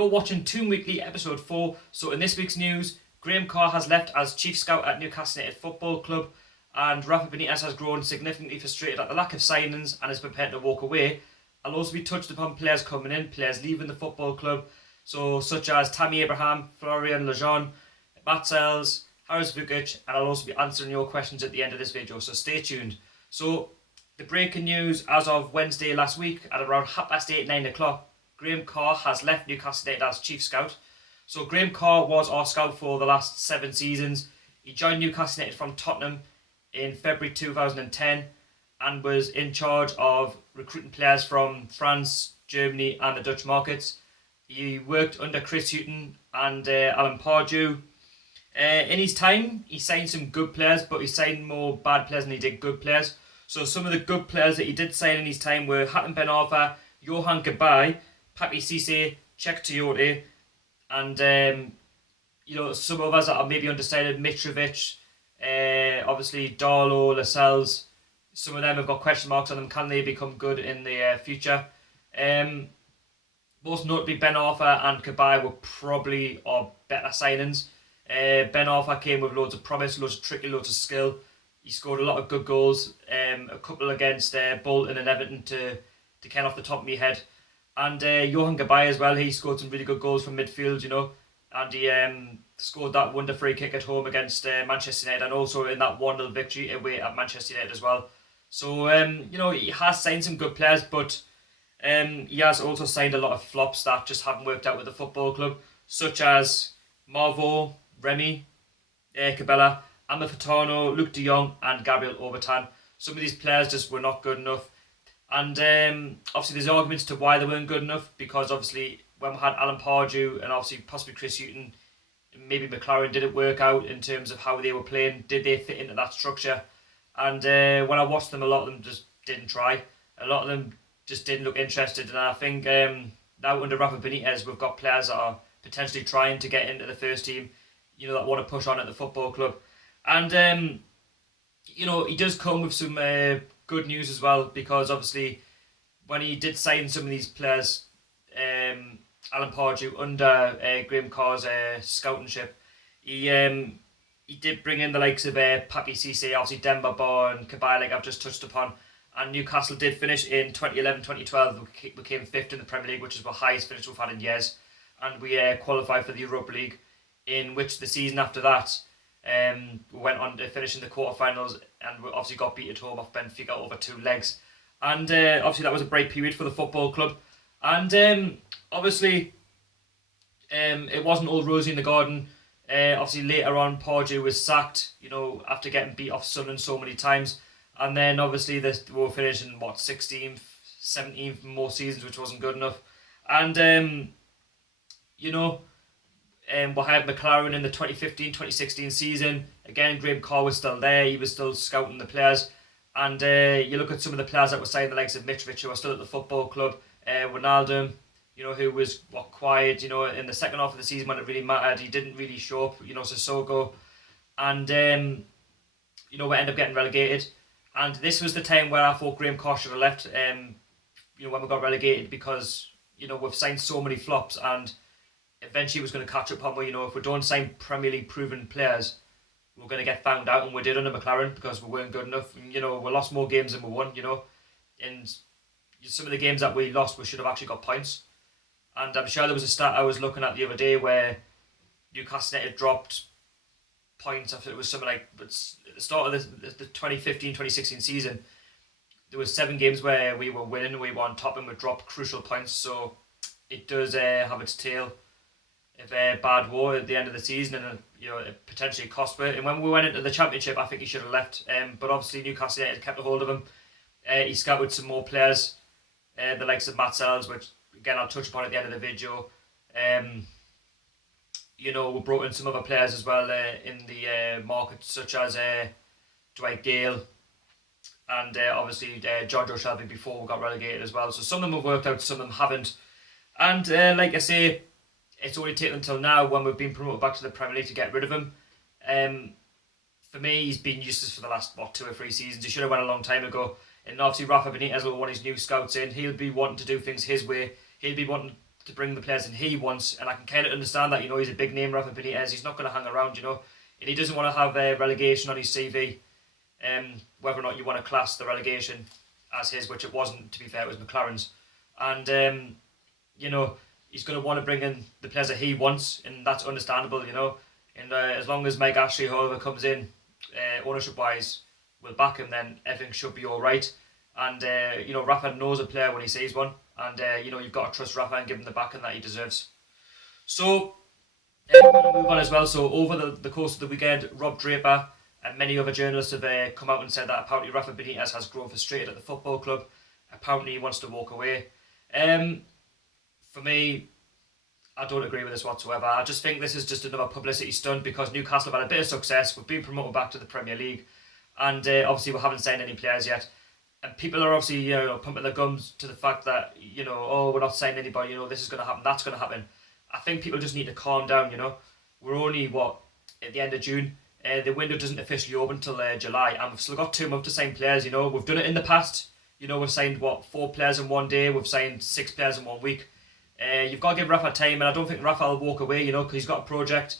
You're watching Toon Weekly episode 4. So in this week's news, Graham Carr has left as Chief Scout at Newcastle United Football Club, and Rafa Benitez has grown significantly frustrated at the lack of signings and is prepared to walk away. I'll also be touched upon players coming in, players leaving the football club, so such as Tammy Abraham, Florian Lejeune, Matt Sells, Haris Vukic, and I'll also be answering your questions at the end of this video, so stay tuned. So the breaking news as of Wednesday last week at around 8:30, 9 o'clock, Graham Carr has left Newcastle United as Chief Scout. So Graham Carr was our scout for the last 7 seasons. He joined Newcastle United from Tottenham in February 2010 and was in charge of recruiting players from France, Germany and the Dutch markets. He worked under Chris Hughton and Alan Pardew. In his time, he signed some good players, but he signed more bad players than he did good players. So some of the good players that he did sign in his time were Hatem Ben Arfa, Yohan Cabaye, Papi Cisse, Czech Toyota, and some others that are maybe undecided, Mitrovic, obviously Darlow, Lascelles. Some of them have got question marks on them. Can they become good in the future? Most notably, Ben Arfa and Cabaye were probably our better signings. Ben Arfa came with loads of promise, loads of tricky, loads of skill. He scored a lot of good goals, a couple against Bolton and Everton to count off the top of my head. And Yohan Cabaye as well, he scored some really good goals from midfield, and he scored that wonder free kick at home against Manchester United, and also in that 1-0 victory away at Manchester United as well. So, he has signed some good players, but he has also signed a lot of flops that just haven't worked out with the football club, such as Marvo, Remy, Cabela, Amar Furtado, Luke de Jong and Gabriel Obertan. Some of these players just were not good enough. And obviously there's arguments to why they weren't good enough, because obviously when we had Alan Pardew and obviously possibly Chris Hughton, maybe McLaren, did it work out in terms of how they were playing? Did they fit into that structure? And when I watched them, a lot of them just didn't try. A lot of them just didn't look interested. And I think now under Rafa Benitez, we've got players that are potentially trying to get into the first team, that want to push on at the football club. And, he does come with some good news as well, because obviously when he did sign some of these players, Alan Pardew, under Graham Carr's scoutingship, he did bring in the likes of Papi Cisse, obviously Demba Ba and Cabaye, like I've just touched upon. And Newcastle did finish in 2011-2012, we became 5th in the Premier League, which is the highest finish we've had in years. And we qualified for the Europa League, in which the season after that, we went on to finish in the quarterfinals, and we obviously got beat at home off Benfica over 2 legs. And obviously that was a bright period for the football club. And obviously it wasn't all rosy in the garden. Obviously later on Pardew was sacked, after getting beat off Sunderland so many times. And then obviously we were finishing 16th, 17th in more seasons, which wasn't good enough. And we had McLaren in the 2015-2016 season. Again, Graham Carr was still there. He was still scouting the players. And you look at some of the players that were signed, the likes of Mitrovic, who are still at the football club. Ronaldo, who was quiet, in the second half of the season when it really mattered. He didn't really show up, Sissoko. And, we ended up getting relegated. And this was the time where I thought Graham Carr should have left, when we got relegated, because, we've signed so many flops, and eventually was going to catch up on if we don't sign Premier League proven players, we're going to get found out, and we did under McLaren, because we weren't good enough. And, we lost more games than we won, and some of the games that we lost, we should have actually got points. And I'm sure there was a stat I was looking at the other day where Newcastle United dropped points after it was something like, at the start of the 2015-2016 season, there was 7 games where we were winning, we were on top, and we dropped crucial points. So it does have its tail of bad war at the end of the season, and it potentially cost it. And when we went into the Championship, I think he should have left. But obviously Newcastle United kept a hold of him. He scouted some more players, the likes of Matt Sells, which again I'll touch upon at the end of the video. We brought in some other players as well in the market, such as Dwight Gale and obviously John Joe Shelby before we got relegated as well. So some of them have worked out, some of them haven't. And like I say, it's only taken until now, when we've been promoted back to the Premier League, to get rid of him. For me, he's been useless for the last 2 or 3 seasons. He should have went a long time ago. And obviously Rafa Benitez will want his new scouts in. He'll be wanting to do things his way. He'll be wanting to bring the players in he wants, and I can kind of understand that. He's a big name, Rafa Benitez. He's not going to hang around, and he doesn't want to have relegation on his CV. Whether or not you want to class the relegation as his, which it wasn't, to be fair, it was McLaren's, and he's going to want to bring in the players that he wants, and that's understandable, And as long as Mike Ashley, however, comes in, ownership-wise, will back him, then everything should be all right. And Rafa knows a player when he sees one, and you've got to trust Rafa and give him the backing that he deserves. So we're going to move on as well. So over the course of the weekend, Rob Draper and many other journalists have come out and said that apparently Rafa Benitez has grown frustrated at the football club. Apparently he wants to walk away. For me, I don't agree with this whatsoever. I just think this is just another publicity stunt because Newcastle have had a bit of success. We've been promoted back to the Premier League, and obviously we haven't signed any players yet. And people are obviously pumping their gums to the fact that we're not signing anybody. This is going to happen, that's going to happen. I think people just need to calm down. We're only at the end of June. The window doesn't officially open until July, and we've still got 2 months to sign players. We've done it in the past. We've signed 4 players in one day. We've signed 6 players in 1 week. You've got to give Rafa time, and I don't think Rafa will walk away. Because he's got a project.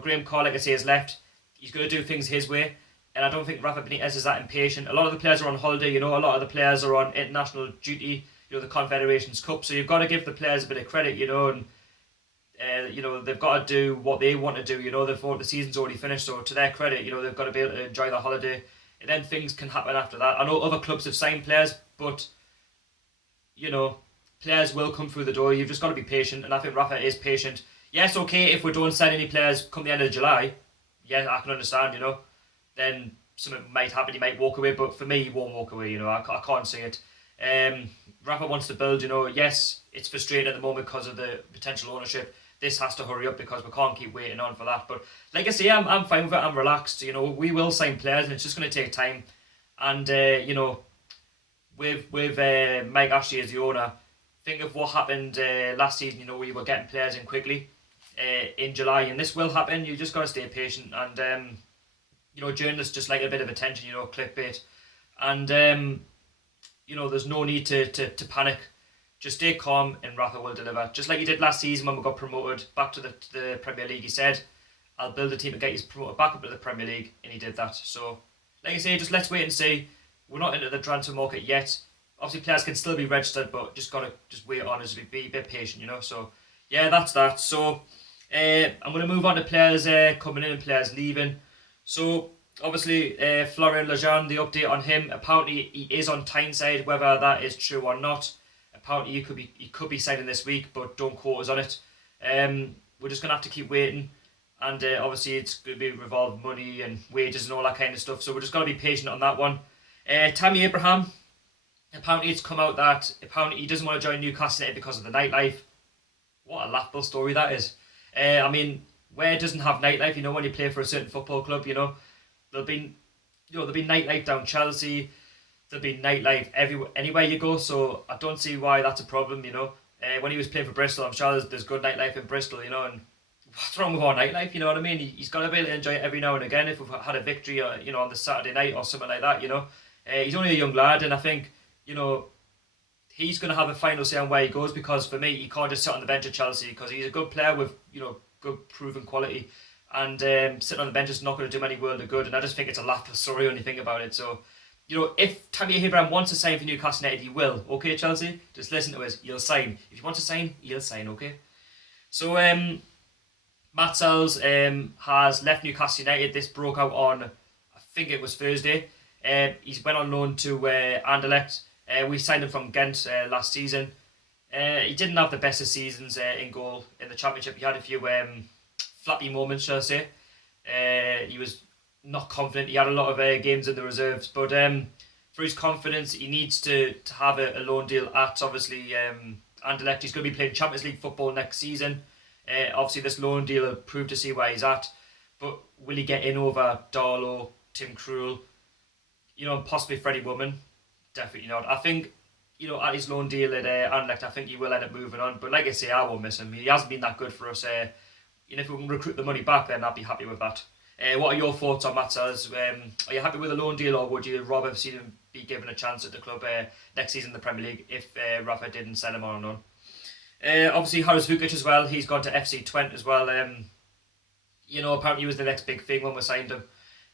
Graham Carr, like I say, has left. He's going to do things his way, and I don't think Rafa Benitez is that impatient. A lot of the players are on holiday. A lot of the players are on international duty. The Confederations Cup. So you've got to give the players a bit of credit. And they've got to do what they want to do. The season's already finished, so to their credit, they've got to be able to enjoy their holiday, and then things can happen after that. I know other clubs have signed players, but players will come through the door. You've just got to be patient, and I think Rafa is patient. Yes, okay, if we don't sign any players come the end of July, yeah, I can understand. Then something might happen. He might walk away, but for me, he won't walk away. I can't see it. Rafa wants to build. Yes, it's frustrating at the moment because of the potential ownership. This has to hurry up because we can't keep waiting on for that. But like I say, I'm fine with it. I'm relaxed. We will sign players, and it's just going to take time. And with Mike Ashley as the owner, think of what happened last season. We were getting players in quickly in July, and this will happen. You just got to stay patient. And journalists just like a bit of attention. Clickbait, and there's no need to panic. Just stay calm, and Rafa will deliver. Just like he did last season when we got promoted back to the Premier League. He said, I'll build a team to get you promoted back up to the Premier League, and he did that. So, like I say, just let's wait and see. We're not into the transfer market yet. Obviously, players can still be registered, but just got to wait on us, be a bit patient, So, yeah, that's that. So, I'm going to move on to players coming in and players leaving. So, obviously, Florian Lejeune, the update on him. Apparently, he is on Tyneside, whether that is true or not. Apparently he could be signing this week, but don't quote us on it. We're just going to have to keep waiting, and obviously it's going to be revolving money and wages and all that kind of stuff, so we're just going to be patient on that one. Tammy Abraham, apparently it's come out that apparently he doesn't want to join Newcastle United because of the nightlife. What a laughable story that is. Where it doesn't have nightlife, when you play for a certain football club, there'll be nightlife down Chelsea. There'll be nightlife anywhere you go, so I don't see why that's a problem. When he was playing for Bristol, I'm sure there's good nightlife in Bristol. And what's wrong with our nightlife? You know what I mean? He's got to be able to enjoy it every now and again. If we've had a victory, on the Saturday night or something like that, he's only a young lad, and I think he's going to have a final say on where he goes. Because for me, he can't just sit on the bench at Chelsea because he's a good player with good proven quality, and sitting on the bench is not going to do him any world of good. And I just think it's a laughable story when you think about it. So. If Tammy Abraham wants to sign for Newcastle United, he will. Okay, Chelsea? Just listen to us. He'll sign. If you want to sign, he'll sign, okay? So, Matt Sells has left Newcastle United. This broke out on, I think it was Thursday. He's went on loan to Anderlecht. We signed him from Ghent last season. He didn't have the best of seasons in goal in the Championship. He had a few flappy moments, shall I say. He was not confident. He had a lot of games in the reserves, but for his confidence, he needs to have a loan deal at obviously Anderlecht. He's going to be playing Champions League football next season. Obviously, this loan deal will prove to see where he's at. But will he get in over Darlow, Tim Krul, and possibly Freddie Woodman? Definitely not. I think at his loan deal at Anderlecht, I think he will end up moving on. But like I say, I won't miss him. He hasn't been that good for us. If we can recruit the money back, then I'd be happy with that. What are your thoughts on Matt Sellers? Are you happy with a loan deal, or would you rather see him be given a chance at the club next season in the Premier League if Rafa didn't sell him on and on? Obviously Harris Vukic as well. He's gone to FC Twente as well. Apparently he was the next big thing when we signed him.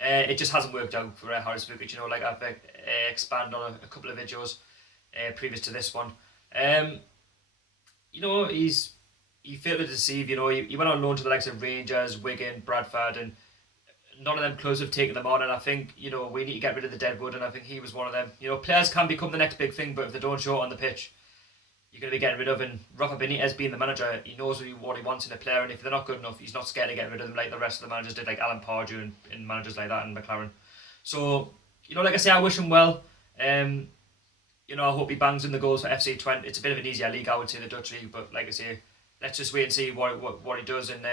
It just hasn't worked out for Harris Vukic. Like I've expanded on a couple of videos previous to this one. He failed to deceive. He went on loan to the likes of Rangers, Wigan, Bradford, and none of them clubs have taken them on. And I think we need to get rid of the deadwood, and I think he was one of them. Players can become the next big thing, but if they don't show it on the pitch, you're going to be getting rid of. And Rafa Benitez being the manager, he knows what he wants in a player, and if they're not good enough, he's not scared to get rid of them like the rest of the managers did, like Alan Pardew and managers like that in McLaren. So, like I say, I wish him well. I hope he bangs in the goals for FC Twente. It's a bit of an easier league, I would say, the Dutch league, but like I say, let's just wait and see what he does. And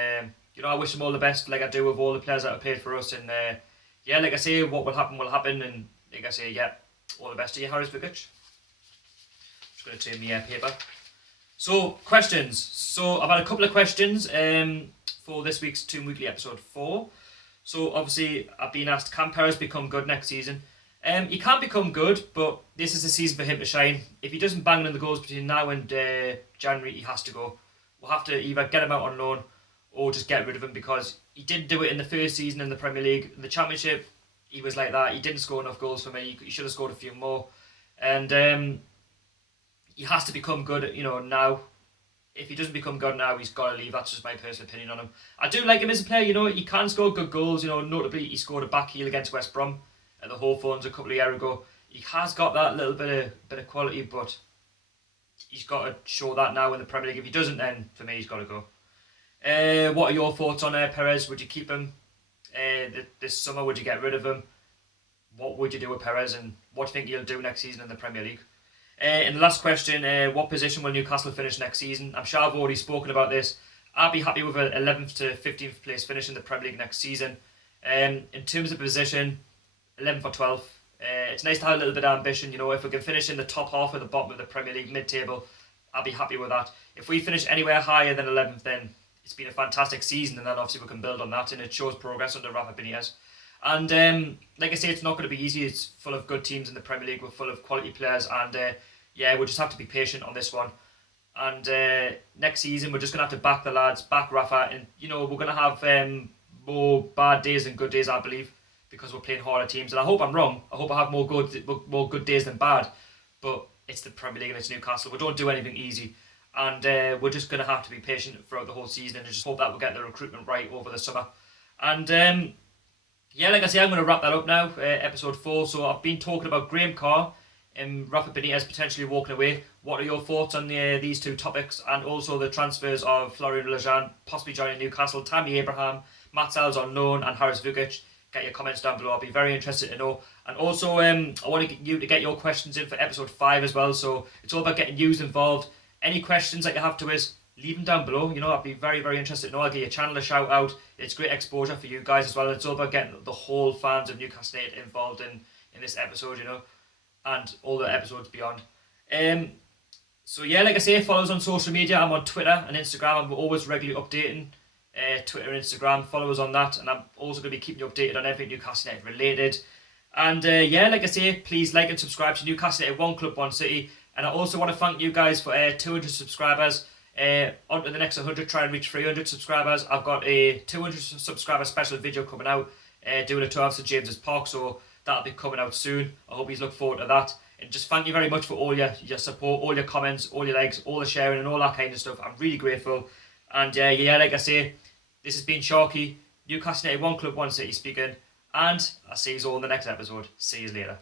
I wish him all the best, like I do with all the players that have played for us. And like I say, what will happen. And like I say, all the best to you, Harris Vukic. Just going to turn my paper. So, questions. So, I've had a couple of questions for this week's Toon Weekly episode 4. So, obviously, I've been asked, can Perez become good next season? He can become good, but this is the season for him to shine. If he doesn't bang in the goals between now and January, he has to go. We'll have to either get him out on loan or just get rid of him, because he didn't do it in the first season in the Premier League. In the Championship, he was like that. He didn't score enough goals for me. He should have scored a few more. And he has to become good, now. If he doesn't become good now, he's got to leave. That's just my personal opinion on him. I do like him as a player, he can score good goals. Notably, he scored a back heel against West Brom at the Hawthorns a couple of years ago. He has got that little bit of quality, but he's got to show that now in the Premier League. If he doesn't, then for me, he's got to go. What are your thoughts on Perez? Would you keep him this summer? Would you get rid of him? What would you do with Perez, and what do you think he'll do next season in the Premier League? In the last question, what position will Newcastle finish next season? I'm sure I've already spoken about this. I'd be happy with an 11th to 15th place finish in the Premier League next season. In terms of position, 11th or 12th. It's nice to have a little bit of ambition. If we can finish in the top half or the bottom of the Premier League mid-table, I'll be happy with that. If we finish anywhere higher than 11th, then it's been a fantastic season, and then obviously we can build on that, and it shows progress under Rafa Benitez. And like I say, it's not going to be easy. It's full of good teams in the Premier League. We're full of quality players, and we'll just have to be patient on this one. And next season, we're just going to have to back the lads, back Rafa, and we're going to have more bad days than good days, I believe, because we're playing harder teams. And I hope I'm wrong. I hope I have more good days than bad. But it's the Premier League and it's Newcastle. We don't do anything easy. And we're just going to have to be patient throughout the whole season and just hope that we'll get the recruitment right over the summer. And like I say, I'm going to wrap that up now, episode 4. So I've been talking about Graham Carr and Rafa Benitez potentially walking away. What are your thoughts on these two topics, and also the transfers of Florian Lejeune possibly joining Newcastle, Tammy Abraham, Matt Sells on loan, and Harris Vukic? Get your comments down below. I'll be very interested to know. And also, I want you to get your questions in for episode 5 as well. So it's all about getting you involved. Any questions that you have to us, leave them down below. I'd be very, very interested to know. I'll give your channel a shout out. It's great exposure for you guys as well. It's all about getting the whole fans of Newcastle United involved in this episode, and all the episodes beyond. Like I say, follow us on social media. I'm on Twitter and Instagram. I'm always regularly updating Twitter and Instagram. Follow us on that, and I'm also going to be keeping you updated on everything Newcastle United related. And like I say, please like and subscribe to Newcastle United One Club One City. And I also want to thank you guys for 200 subscribers. On to the next 100, try and reach 300 subscribers. I've got a 200 subscriber special video coming out, doing a tour of St James's Park, so that'll be coming out soon. I hope you look forward to that. And just thank you very much for all your support, all your comments, all your likes, all the sharing and all that kind of stuff. I'm really grateful. And like I say, this has been Sharky, Newcastle United One Club One City speaking, and I'll see you all in the next episode. See you later.